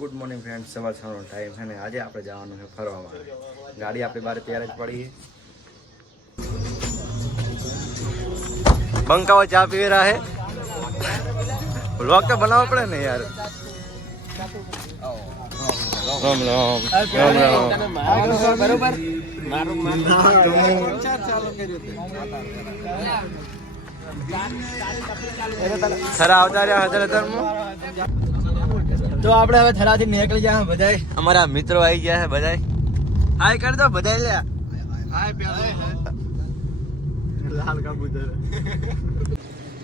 Good morning friend, સવાર સવારનો time છે ને આજે આપણે જવાનું છે ફરવામાં. ગાડી આપણી બારે તૈયાર જ પડી. બંકાઓ ચા પી રહ્યા હે. વ્લોગ તો બનાવવો પડે ને યાર. રામ રામ રામ રામ. બરોબર સરા આવતા રહ્યા હતા. તો આપણે હવે થરાથી નીકળી ગયા બધાય. અમારા મિત્રો આવી ગયા છે બધાય. હાય કર દો બધાય લે.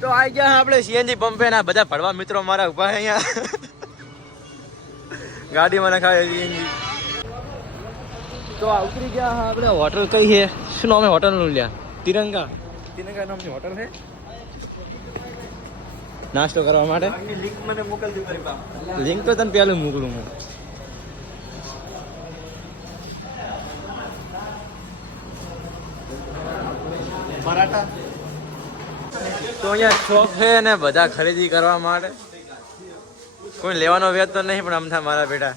તો આવી ગયા આપણે સીએનજી પંપે ના બધા ભરવા મિત્રો મારા ઉભા છે અહીંયા. ગાડીમાં નખાવે સીએનજી. તો આ ઉતરી ગયા આપણે. હોટલ કઈ છે? શું નામ છે હોટલ નું? લ્યા તિરંગા. તિરંગા નામની હોટલ છે. નાસ્તો કરવા માટે લિંક મને મોકલજો. લિંક તો તને પેલું મોકલું હું. પરાઠા તો અહીંયા શોપ છે ને બધા ખરીદી કરવા માટે. કોઈ લેવાનો વ્યાજ તો નહીં, પણ અમથા મારા બેટા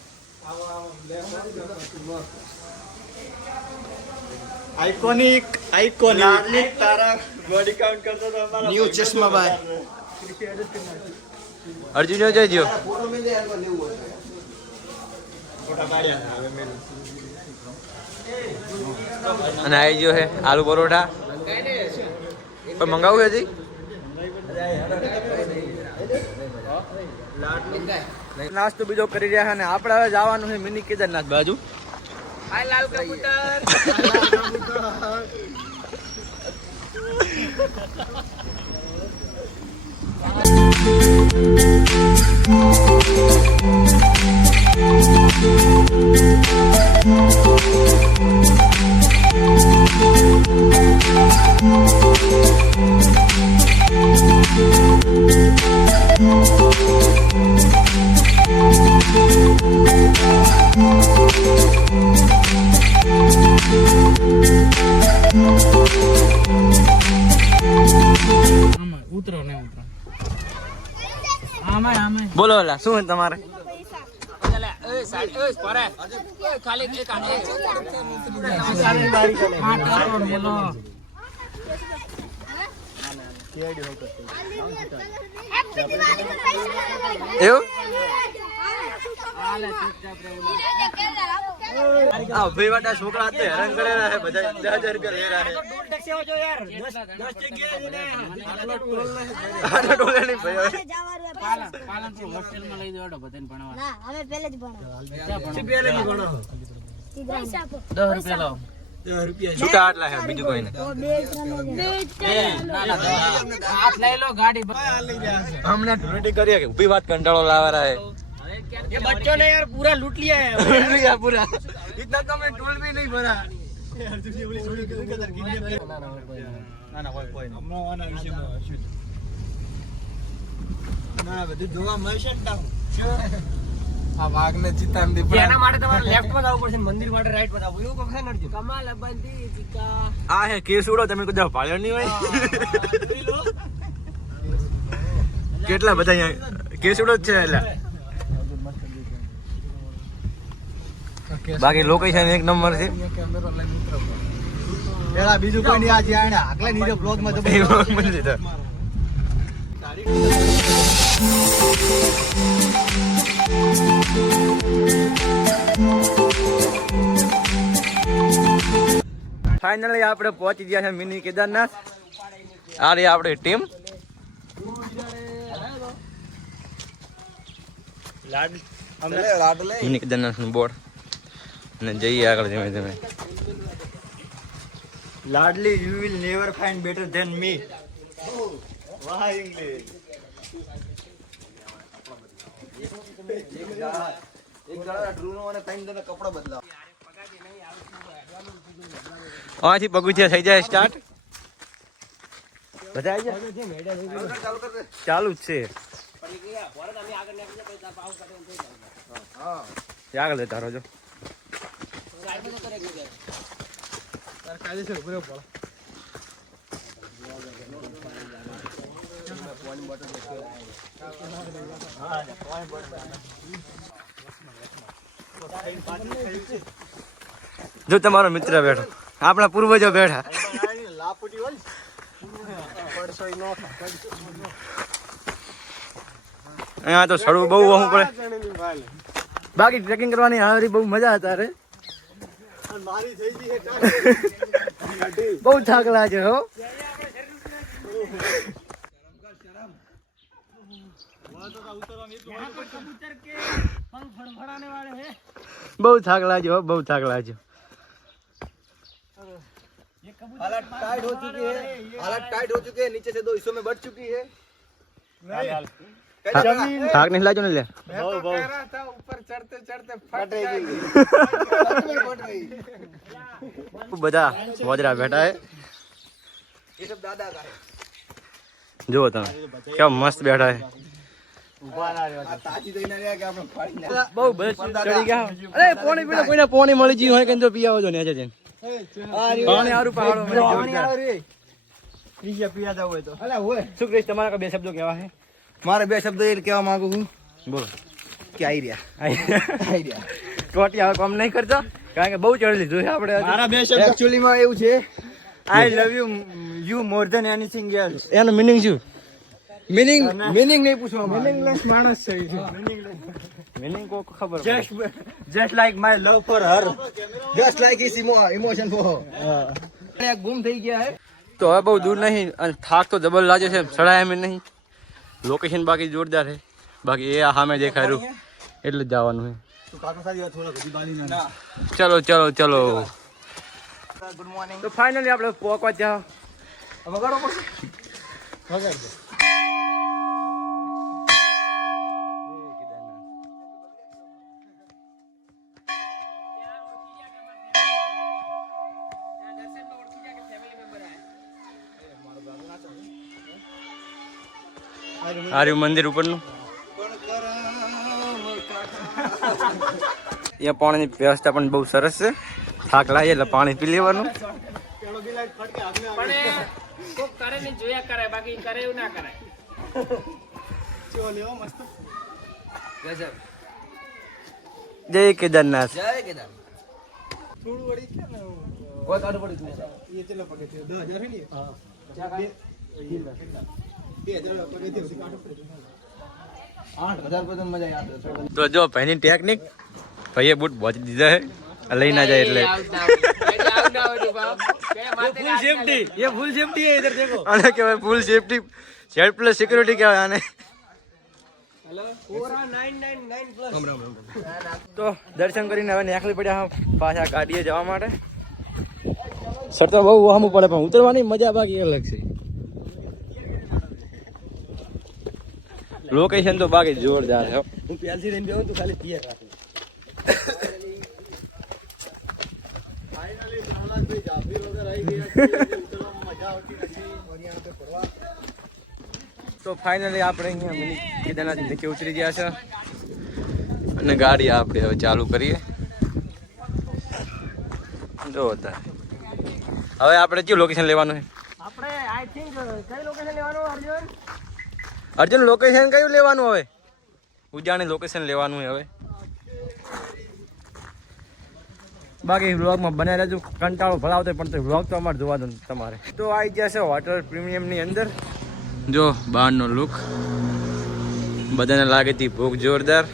આઇકોનિક તારા બોડી કાઉન્ટ કરતો તો અમારા ન્યુ ચશ્મા ભાઈ અર્જુન જોઈજો. અને આવી ગયો છે આલુ પરોઠા. કોઈ મંગાવું હજી? નાસ્તો બીજો કરી રહ્યા છે ને આપણે હવે જવાનું છે મિની કેદારનાથ બાજુ. લાલ કબૂતર ઉતરો ને ઉતરો. બોલો ઓલા શું તમારે? એવું ભાઈ વાટા છોકરા હેરાન કરેલા છે બધા. 10,000 રૂપિયા લઈ રહ્યા છે. છૂટા આટલા છે, બીજું કોઈ નહીં. हमने ढूंढी करी है ऊपी बात कंटाळो लावा रहा है. ये बच्चों ने यार पूरा लूट लिया है. लूट लिया पूरा. इतना तो मैं टूल भी नहीं भरा. ना ना कोई नहीं. हमने वाना विषय में शुद्ध ના બધું જોવા મળશે ને તાવ. આ વાઘને ચિતાન દી પણ એના માટે તમારે લેફ્ટ માં જવું પડશે, મંદિર માટે રાઈટ માં જવું. એવું કોક છે ને અર્જુન? કમાલ બંધી ચિકા. આ હે કેસુડો. તમે કદાચ પાળ્યો નહીં હોય. કેટલા બધા અહીંયા કેસુડો જ છે. એટલે બાકી લોકેશન એક નંબર છે. પેલા બીજું કોઈ નહીં. આજે આને આગલા નીરે બ્લોગ માં તો ફાઇનલી આપણે પહોંચી ગયા છે મિની કેદારનાથ. આ રહી આપણી ટીમ. મિની કેદારનાથ નું બોર્ડ. અને જઈએ આગળ ધીમે ધીમે. લાડલી you will never find better than me. વાહ ઇંગ્લિશ. એક જણા ડ્રૂનો અને ત્રણ જણા કપડા બદલાવ. અહીંથી પગુથિયા થઈ જાય સ્ટાર્ટ. બધા આવી જાય. ચાલુ જ છે. આગળ લેતા રહો. કાયદેસર ઉભો પડે. જો તમારો મિત્ર બેઠો, આપણા પૂર્વજો બેઠા. અહીંયા તો સડવું બહુ વહું પડે. બાકી ટ્રેકિંગ કરવાની હારી બહુ મજા હતા રે. બહુ થાક લાગે હો. બહુ થાક લાગ્યો હો, બહુ થાક લાગ્યો. हालत टाइट हो चुकी है, हालत टाइट हो चुकी है, नीचे से 2 हिस्सों में बट चुकी है. થાક નહીં લાગ્યો ને લે. ऊपर चढ़ते चढ़ते फट गई. બધા વોદરા બેઠા હે. ये सब दादा का है. જુઓ તમે કેવા મસ્ત બેઠા હે. ताजी तो इन्हें क्या આપણે ફાડી બહુ બસ ચડી ગયા. અરે પાણી પીને કોઈને પાણી મળી ગયું હોય કે તો પી આવજો ને જઈને. પાણી આરું પહાડો મને જોરદાર. પીયા પીયા જાવ હોય તો. અલા હોય. શું કહીશ તમારા બે શબ્દો કેવા હે? મારે 2 શબ્દ એ કહેવા માંગુ છું બોલો. કે આઈ રહ્યા. ટોટી હવે કામ નહીં કરતા કારણ કે બહુ ચડી લીધું છે આપણે. મારા 2 શબ્દ એક્ચ્યુઅલી માં એવું છે, I love you more than anything else. એનો મીનિંગ શું? મીનિંગ નહીં પૂછવા. મીનિંગલેસ માણસ છે. મીનિંગ કો ખબર just like my love for her, just like his emotion for her. એક ગુમ થઈ ગયા હે. તો હવે બહુ દૂર નહીં અને થાક તો જબર લાગે છે. ચડાય એમ નહીં. લોકેશન બાકી જોરદાર છે. બાકી એ સામે દેખાય રહ્યું એટલે જ જવાનું છે. ચલો ચલો ચલો. Good morning. તો ફાઇનલી આપણે પહોંચવા જાવ. વગાડો પડશે. વગાડ દે. આ રહ્યું મંદિર ઉપરનું. અહીંયા પાણીની વ્યવસ્થા પણ બહુ સરસ છે. થાક લાગે એટલે પાણી પી લેવાનું. જય કેદારનાથ. જય કેદાર. થોડું વળી છે ને કોઈ કાઢ પડી એ ચેલા પગે છે 10000 હે ને. હા 2000 પગે છે કાઢ પડી 8000 પર મજા આવે. તો જો ભાઈની ટેકનિક, ભાઈએ બૂટ પહોંચી દીધા છે લઈ ના જાય એટલે. ફૂલ સેફટી હે ઇધર દેખો. આને કહેવાય ફૂલ સેફટી. Z+ સિક્યુરિટી કહેવાય આને. તો દર્શન કરીને હવે નીકળી પડ્યા પાછા ગાડીએ જવા માટે. સર તો બહુ વાહમું પડે પણ ઉતરવાની મજા બાકી અલગ છે. લોકેશન તો બાકી જોરદાર છે. હું પ્યાલથી રહીને બેહું તો ખાલી પિયર રાખું. ફાઇનલી ભાઈ જાફરી વગર આવી ગયા છે. ઉતરવામાં મજા આવતી નથી. और यहाँ पे ફરવા. તો ફાઇનલી આપણે અહીંયા મિની કેદારનાથ નીચે ઉતરી ગયા છે અને ગાડી આપણે હવે ચાલુ કરીએ. જો હવે આપણે કયું લોકેશન લેવાનું છે? આપણે આઈ થિંક કઈ લોકેશન લેવાનું અર્જુન? અર્જુન લોકેશન કયું લેવાનું હવે? ઉજાણી લોકેશન લેવાનું છે હવે. બાકી વ્લોગમાં બનાવી રહેજો. કંટાળો ભલાવતો પણ તો વ્લોગ તો અમારે જોવા દો તમારે. તો આવી ગયા છે હોટલ પ્રીમિયમની અંદર. જો બહારનો લુક બધાને લાગે હતી ભૂખ જોરદાર.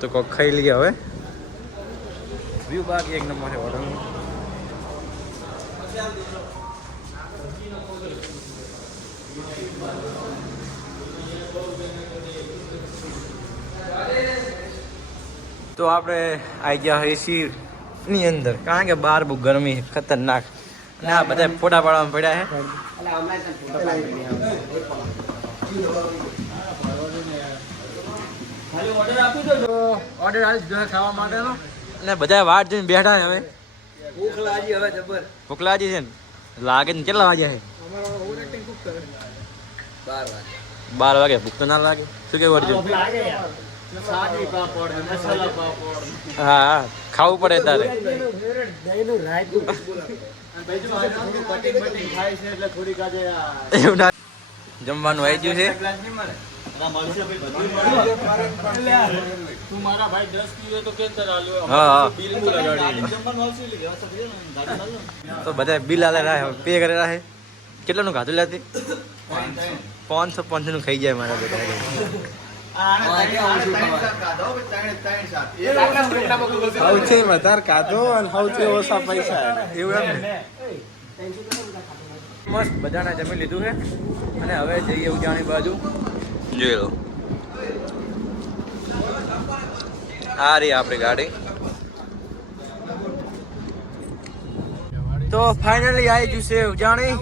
તો કોક ખાઈ લઈએ હવે. વ્યૂ બાકી એક નંબર છે હોટલનું. તો આપણે આવી ગયા એસી ની અંદર કારણ કે બહાર બહુ ગરમી ખતરનાક. ના બધા ફોટા પાડવામાં પડ્યા છે. ઓર્ડર આવી ગયો ખાવા માટેનો અને બધા વાટ જોઈને બેઠા છે હવે. ભૂખ લાગી હવે જબર. ભૂખ લાગી છે ને લાગે ને. કેટલા વાગ્યા છે? 12 વાગે. ભૂખ તો ના લાગે? શું કેવું અર્જુન? હા ખાવું પડે તારે. એવું ના જમવાનું આવી ગયું છે. તું મારા ભાઈ 10 પીવે તો કેમ તાર આલ્યો? હા બિલ મુ લગાડી. તો બધા બિલ આલે રહે પે કરે રહે. કેટલાનું ખાધું લાતી? 500 નું ખાઈ જાય મારા બેટા. સૌથી વધારે કાઢો અને સૌથી ઓછા પૈસા એવું એમ ને? મસ્ત બધાને જમી લીધું છે અને હવે જઈએ ઉજાણી બાજુ. જોઈ લો આ રહી આપણી ગાડી. તો ફાઇનલી આવી ગયું છે ઉજાણી,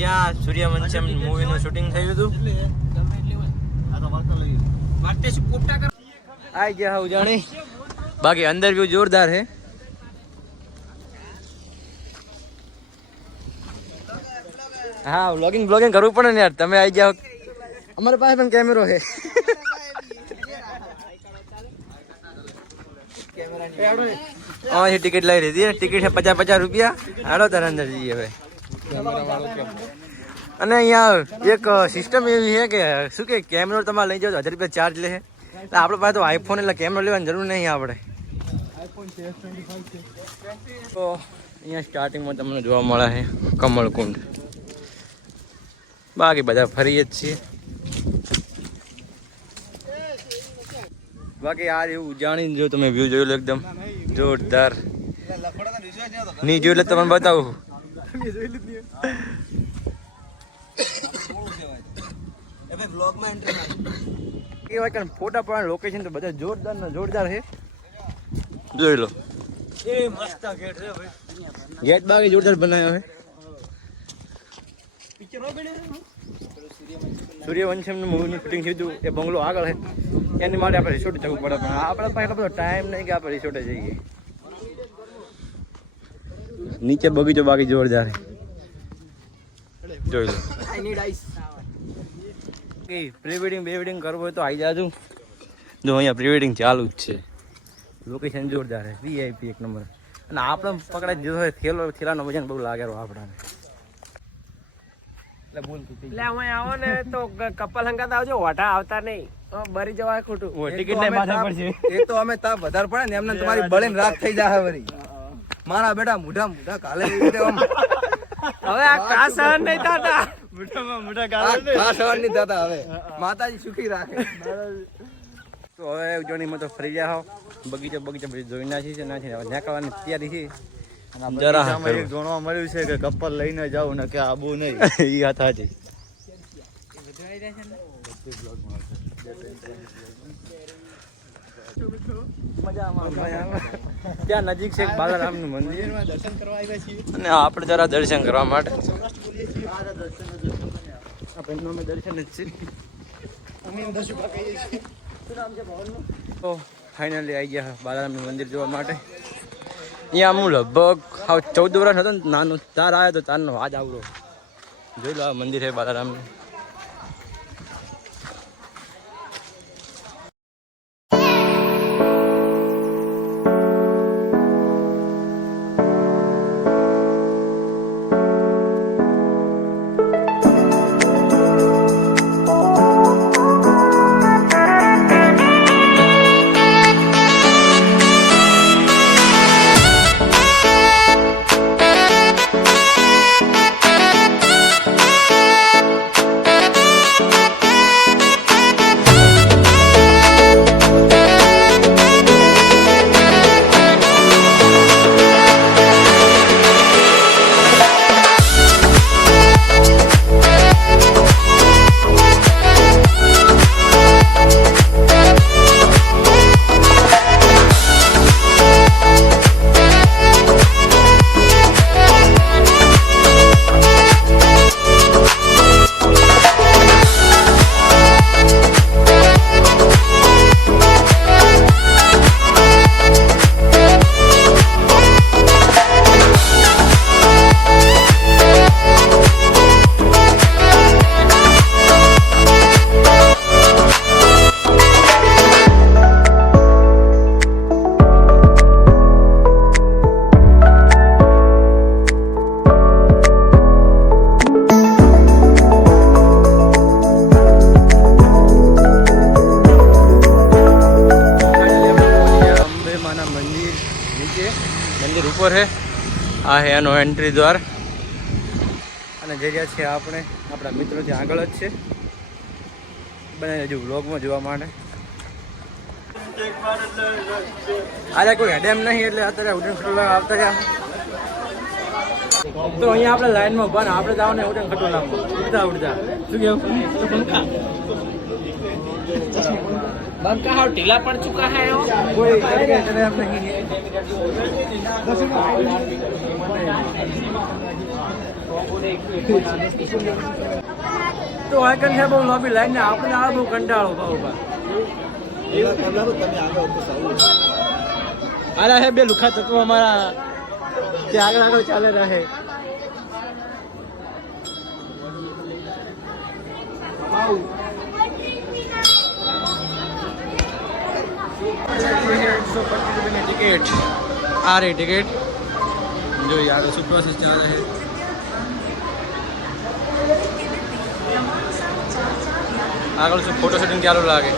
જ્યાં સૂર્યવંશમ મૂવીનું શૂટિંગ થયું હતું. આવી ગયા ઉજાણી. બાકી અંદર વ્યૂ જોરદાર છે. હા વ્લોગિંગ કરવું પડે ને યાર. તમે આવી જાઓ, અમારા પાસે પણ કેમેરો છે. અહીંથી ટિકિટ લઈ લીધી. ટિકિટ છે 50 રૂપિયા. હાલો તારે અંદર જઈએ હવે. અને અહીંયા એક સિસ્ટમ એવી છે કે શું કે કેમેરો તમારે લઈ જાઓ તો 1000 રૂપિયા ચાર્જ લે. એટલે આપણે પાસે તો આઈફોન એટલે કેમેરો લેવાની જરૂર નહીં આપણે. તો અહીંયા સ્ટાર્ટિંગમાં તમને જોવા મળે છે કમળકુંડ. બાકી બધા ફરીએ જ છીએ. બાકી આ એવું જાણીને જો તમે વ્યૂ જોયું એકદમ જોરદાર. નહીં જોયું એટલે તમને બતાવું. ફોટા પણ લોકેશન તો બધા જોરદાર ને જોરદાર છે. જોઈ લો ગેટ બાકી જોરદાર બનાવ્યો છે. સૂર્યવંશમનું મૂવીનું શૂટિંગ થયું હતું એ બંગલો આગળ છે. એની માટે આપણે રિસોર્ટ જવું પડે, પણ આપણા પાસે એટલો બધો ટાઈમ નહીં કે આપણે રિસોર્ટે જઈએ. નીચે બગીચો બાકી જોરદાર છે. જોઈ લો પ્રી વેડિંગ કરવું હોય તો આવી જાજુ. જો અહીંયા પ્રી વેડિંગ ચાલુ જ છે. લોકેશન જોરદાર છે, VIP એક નંબર. અને આપણે પકડાઈ દીધો હોય થેલાનો વજન બહુ લાગેલો આપણને. એટલે અમે આવો ને તો કપલ હંગાત આવજો, વાટા આવતા નહીં બરી જવાય ખોટું. ટિકિટ ને માથે પડશે. એ તો અમે તાપ વધારે પડે ને એમને તમારી બળીને રાત થઈ જાય વળી. મારા બેટા મુઢા કાલે હવે આ કા સહન નહીં થતા. મોટા આ સવાર નહીં થતા. હવે માતાજી સુખી રાખે. તો હવે ઉજવણીમાં તો ફરી જાઓ. બગીચો બધી જોઈ નાખી છે. નીકળવાની તૈયારી છે. જરા એક જોણવા મળ્યું છે કે કપલ લઈને જાવ ને કે આબુ નહીં. એ વાત સાચી. ત્યાં નજીક છે બાલારામનું મંદિર અને આપણે જરા દર્શન કરવા માટે દર્શન જ છે. તો ફાઇનલી આવી ગયા બાલારામનું મંદિર જોવા માટે. અહીંયા હું લગભગ 14 વર્ષ હતો ને નાનો, તાર આવ્યો તો તારનો આજ આવડો. જોઈ લો આ મંદિર છે બાલારામનું. ઉપર છે. આ છે એનો એન્ટ્રી દ્વાર અને જે રહ્યા છે આપણે આપણા મિત્રો ત્યાં આગળ જ છે બને હજુ વ્લોગમાં જોવા માટે. અરે કોઈ હેડેમ નહીં એટલે અત્યારે ઉડન ખટોલા આવતા રહ્યા. તો અહીંયા આપણે લાઈનમાં ઉભા ને આપણે જાવ ને ઉડન ખટોલામાં ઉડતા ઉડતા શું કેવું બંકા હાવ ઢીલા પડ ચુકા હે કોઈ હેડેમ નહીં. તો આકન છે બહુ લોબી લાઈન ને આપણે આ બહુ કંટાળો ભાવ અરે હે બે લુખા તત્વો અમારા ત્યાં આગળ ચાલે રહે. ટિકિટ આ રહી ટિકિટ જો યાર શું પ્રોસેસ ચાલે છે. આગળ શું ફોટો શૂટિંગ ચાલુ લાગે.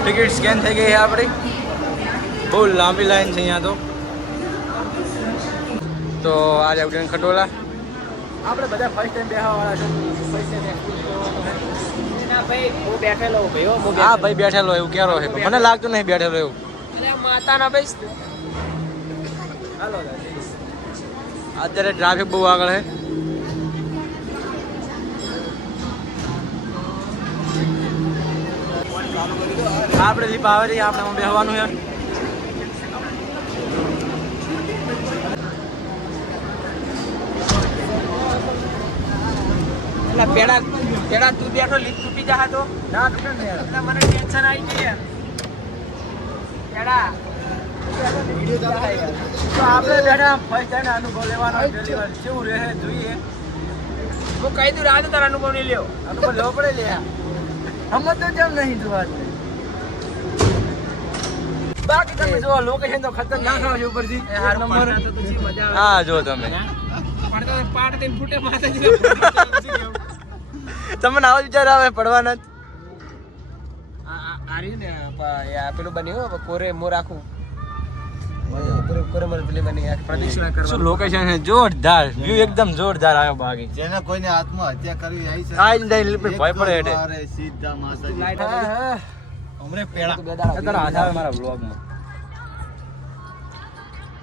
ટિકિટ સ્કેન થઈ ગઈ છે આપણી. બહુ લાંબી લાઈન છે અહીંયા તો આજે ઉડન ખટોલા આપણે બધા ફર્સ્ટ ટાઈમ બેહવા વાળા છે. હા ભાઈ બેઠેલો એવું ક્યારો છે મને લાગતું નહીં બેઠેલો એવું. માતાના ભાઈ અત્યારે ટ્રાફિક બહુ આગળ છે. આપણે લીપ આવે રહી આપણે બેહવાનું છે. પેડા તું બેઠો લીક તૂટી જા તો ના તૂટે ને યાર. એટલે મને ટેન્શન આવી ગઈ પેડા તો આપણે બેઠા ફર્સ્ટ ટાઈમ અનુભવ લેવાનો પહેલી વાર કેવું રહે જોઈએ. હું કહી દઉં રાત તારા અનુભવ નહીં લ્યો અનુભવ લેવો પડે લે હમ તો જેમ નહીં જોવા. બાકી તમે જો લોકેશન તો ખતરનાક આવે ઉપરથી નંબર. હા જો તમે તમને આવો વિચાર આવે પડવાના જ. પેલું બન્યું કોરે મોર આખું કોરે મોર પેલી બની પ્રદક્ષિણા કરવા. શું લોકેશન છે જોરદાર વ્યૂ એકદમ જોરદાર આવ્યો બાકી. જેને કોઈને આત્મહત્યા કરવી આવી છે આઈ જાય ભય પડે એટલે અરે સીધા માતાજી હમણે પેડા તારા હાથ આવે મારા વ્લોગમાં.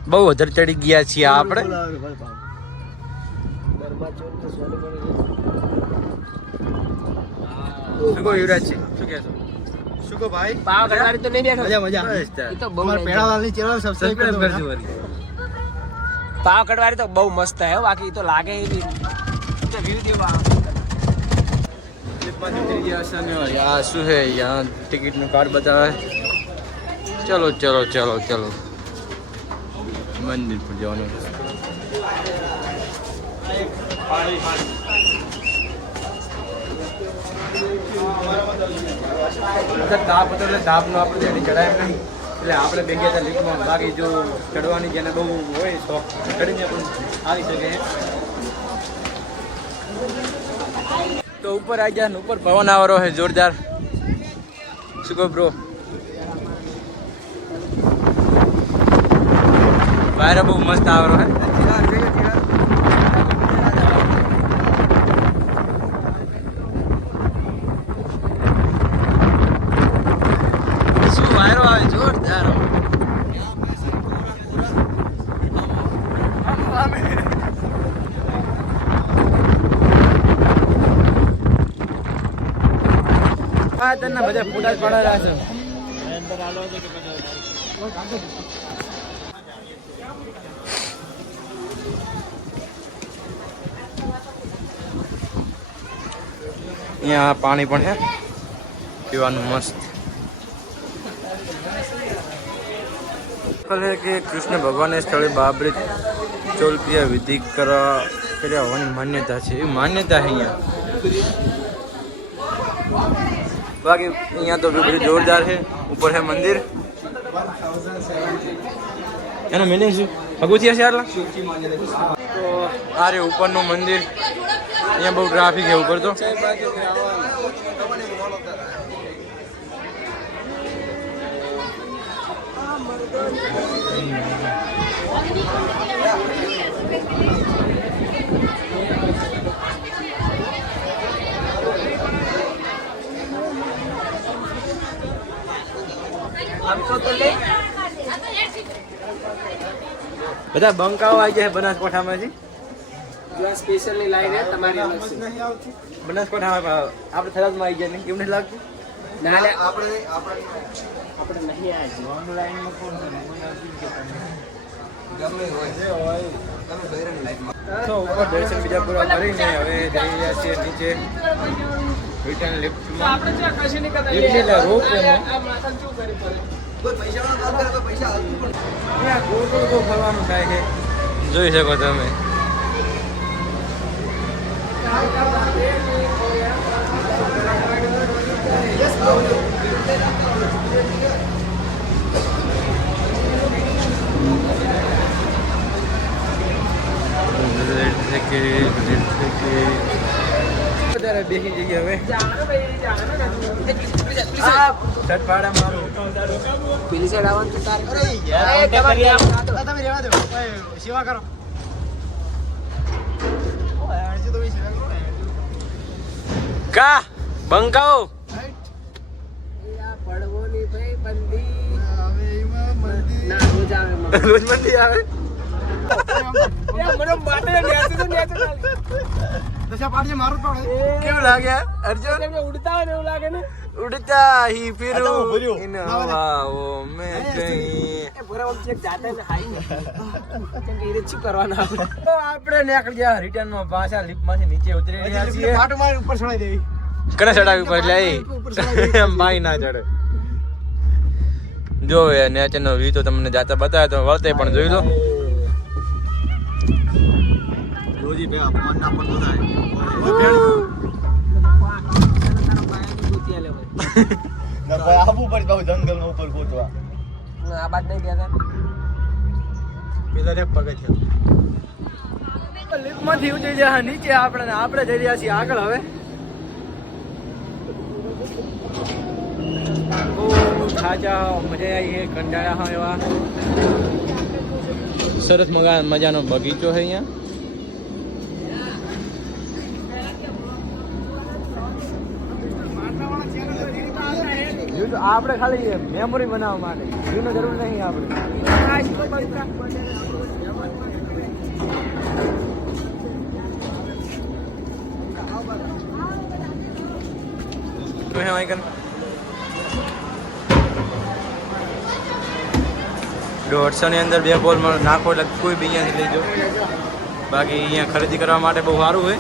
બહુ વધારે ચડી ગયા છીએ આપણે. શું કહો યુવરાજ છે શું કહેશો? શું કહો ભાઈ પાવાગઢ વાળી તો નહીં બેઠો મજા એ તો બહુ અમારા પેડાવાળની ચેનલ સબસ્ક્રાઇબ સબસ્ક્રાઇબ કરજો કરજો વળી. પાવાગઢ વાળી તો બહુ મસ્ત હે બાકી તો લાગે એવી તો વ્યૂ દેવા યાર શું છે યાર ટિકિટનું કાર્ડ બતાવે. ચલો ચલો ચલો ચલો મંદિર પર જવાનું. તાપ હતો એટલે તાપનો આપણે જેની ચડાય નહીં એટલે આપણે બે ગયા હતા લીકમાં. બાકી જો ચડવાની જેને બહુ હોય શોખ ચડીને પણ આવી શકે. તો ઉપર આવી જાય ને ઉપર પવન આવરો છે જોરદાર. શું કહો બ્રો? વાયરો બહુ મસ્ત આવરો છે. શું વાયરો આવે જોરદાર. તને બધા ફોટા જ પાડેલા છે. અહીંયા પાણી પણ છે પીવાનું મસ્ત. है कि कृष्ण भगवान ने स्थले बाबरी चौलपिया विधि કર્યા હોવાની માન્યતા છે. એ માન્યતા છે અહીંયા. બાકી અહીંયા તો બધું જોરદાર છે. ઉપર છે મંદિર. એનો મિનિંગ શું? પગુથિયા છે આટલા તો આ રે ઉપરનું મંદિર અહીંયા બહુ ટ્રાફિક છે ઉપર તો બધા બંકાઓ આવી જાય બનાસકાંઠામાંથી સ્પેશિયલ ની લાઈન હે તમારી અલગ છે. બનાસકાંઠામાં આપણે થરાદમાં આવી જાય ને એવું નથી લાગતું ના લે આપણે નહીં આયા તો ઉપર દર્શન બીજા પૂરા કરીને હવે જઈ રહ્યા છીએ નીચે રિટર્ન લિફ્ટમાં આપણે જે કશી નહીં કરતા લિફ્ટ એટલે રોપ આ માથા શું કરી પડે અહીંયા ગોળ ગોળ બહુ ફરવાનું થાય છે જોઈ શકો તમે વધારે બેસી જઈએ હવે પેલી સાઈડ આવવાનું તો તારે તમે રહેવા દો સેવા કરો કા બંકાઓ પડવોની ભાઈ બંદી હવે એમાં મંદિર ના રોજ આવે રોજ મંદી આવે મને માટે નેચે તો નેચે દશા પાડીએ મારું પડે કેવું લાગે અર્જુન એમને ઉડતા હોય ને એવું લાગે ને ઉડતા હી ફિરું ઇન હવાઓ મે કहीं એ ભરા વખતે એક જાતા ને હાઈ ને કેમ કે એ શું કરવાના આપણે તો આપણે નીકળી ગયા રિટર્ન માં પાછા લિફ્ટ માંથી નીચે ઉતરી રહ્યા છીએ પાટો મારી ઉપર ચડાઈ દેવી કને ચડાવી પર લે એમ ભાઈ ના ચડે જો એ નેચર નો વ્યૂ તો તમને જાતા બતાવે તો વળતે પણ જોઈ લો રોજી બે અપમાન ના પણ થાય ના ભાઈ આબુ પર બાબુ જંગલ માં ઉપર ગોતવા આ બાદ નહીં ગયા પેલા રે પગથિયા લિફ્ટ માંથી ઉતરી ગયા નીચે આપણે જઈ રહ્યા છીએ આગળ હવે ખાજા મજા આવી છે કંટાળા હા એવા સરસ મજાનો બગીચો છે અહીંયા આપણે ખાલી મેમોરી બનાવવા માટે એનો જરૂર નહીં આપણે શું હે વાઈકન 150 ની અંદર 2 બોલ નાખો એટલે કોઈ બી અહીંયાથી લઈ જાઓ બાકી અહીંયા ખરીદી કરવા માટે બહુ સારું હોય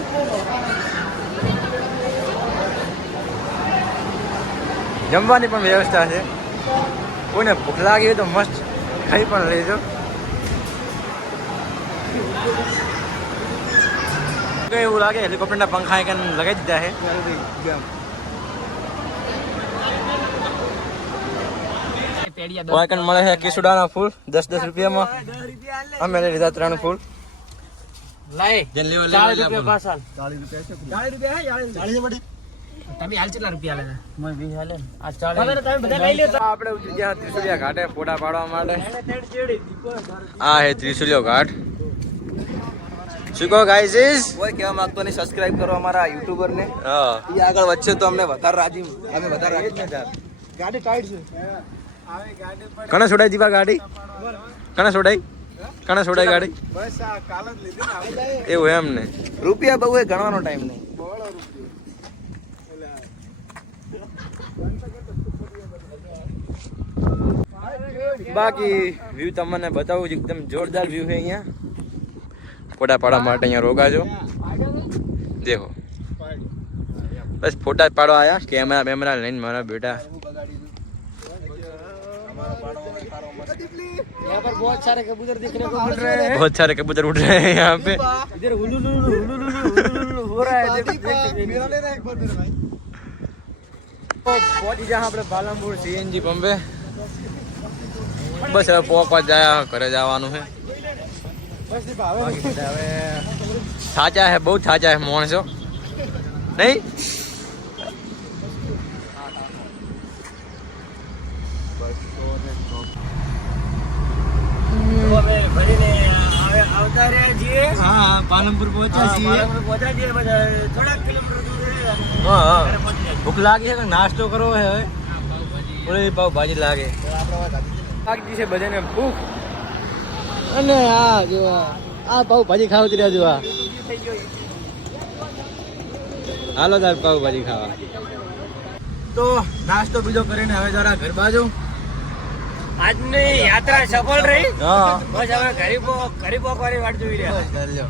જમવાની પણ વ્યવસ્થા છે કોઈને ભૂખ લાગી હોય તો મસ્ત ખાઈ પણ લેજો એવું લાગે હેલિકોપ્ટરના પંખા એક લગાવી દીધા છે વાયકન મળે છે કેસુડાના ફૂલ 10 રૂપિયામાં અમે લઈ લીધા 3 ફૂલ લાય જેન લેવા લેવા 40 રૂપિયા પાછળ 40 રૂપિયા છે 40 રૂપિયા હે 40 બડે તમે હાલ કેટલા રૂપિયા લેના મને 20 હાલે આ તમે બધા લઈ લ્યો આપણે જ્યાં ત્રિશુલિયા ઘાટે ફોટા પાડવા માટે આ હે ત્રિશુલિયો ઘાટ શું કહો ગાઈઝ કોઈ કહેવા માંગતો નહીં સબસ્ક્રાઇબ કરો અમારા યુટ્યુબર ને હા એ આગળ વધશે તો અમને વધારે રાજી અમે વધારે રાજી જ ને ગાડી ટાઈટ છે કણે છોડાઈ દીવા ગાડી કણે છોડાઈ ગાડી બસ આ કાલ જ લીધી ને એવું એમ ને રૂપિયા બહુ ગણવાનો ટાઈમ નહીં બાકી વ્યૂ તમને બતાવું એકદમ જોરદાર વ્યૂ છે અહીંયા ફોટા પાડવા માટે અહીંયા રોકાજો દેખો બસ ફોટા જ પાડવા આવ્યા કેમેરા લઈને મારા બેટા यहाँ पर बहुत सारे कबूतर दिखने को मिल रहे हैं बहुत सारे कबूतर उड़ रहे हैं यहाँ पे इधर हुलुलुलु हो रहा है मेरा ले रहा एक बार मेरे भाई પહોંચી જાય આપણે પાલનપુર સીએનજી પંપે બસ હવે પહોંચવા જાય ઘરે જવાનું છે બસ એ ભાવે બાકી બધા હવે થાચા હે, બહુ થાચા હે માણસો નહીં. હા પાલનપુર પહોંચ્યા છીએ. હા ભૂખ લાગી છે કે નાસ્તો કરવો છે હવે? ઓલી પાવભાજી લાગે લાગી છે બધાને ભૂખ. અને આ પાવભાજી ખાવા રહ્યા જોવા. હાલો તાર પાવભાજી ખાવા. તો નાસ્તો બીજો કરીને હવે જરા ઘર બાજુ. આજની યાત્રા સફળ રહી. હા બસ હવે ઘરી પોકવાની વાટ જોઈ રહ્યા.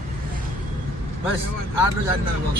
બસ આટલું જ આજના vlog માં.